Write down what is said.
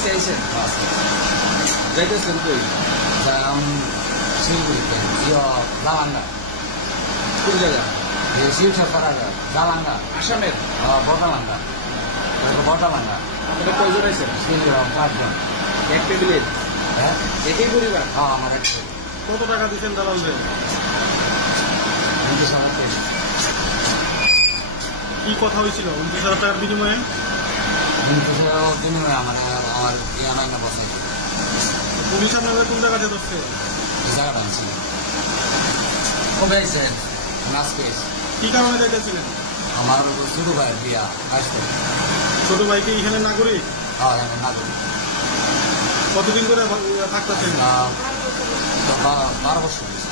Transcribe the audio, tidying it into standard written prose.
আজকে আইছেন যাইতেছেন কই? শিলিগুড়িতে জালাঙ্গা কোন জায়গা? শিলচর করা যায় জালাঙ্গা আসামের? বটালাঙ্গা বটালাঙ্গা। আপনারা কয়জন আইছেন? 4 জন। এক টেবিলে হ্যাঁ একই পরিবার? আমার একটা কত টাকা দিচ্ছেন দালালদের? 29,000 টাকা। কি কথা হয়েছিল 29,000 টাকার বিনিময়ে? 29,000 বিনিময়ে আমার ইয়ানাই না বসে পুলিশ আপনাদের কোন জায়গাতে ধরছে? এই জায়গাটা ছিল কবে আইসে আজকে কি কারণে যাইতেছিলেন? আমার ছোট ভাইয়ের বিয়া আসতো। ছোট ভাইকে এখানে নাগরিক? হ্যাঁ না করি কতদিন করে থাকতেছেন? 12 বছর হয়েছে।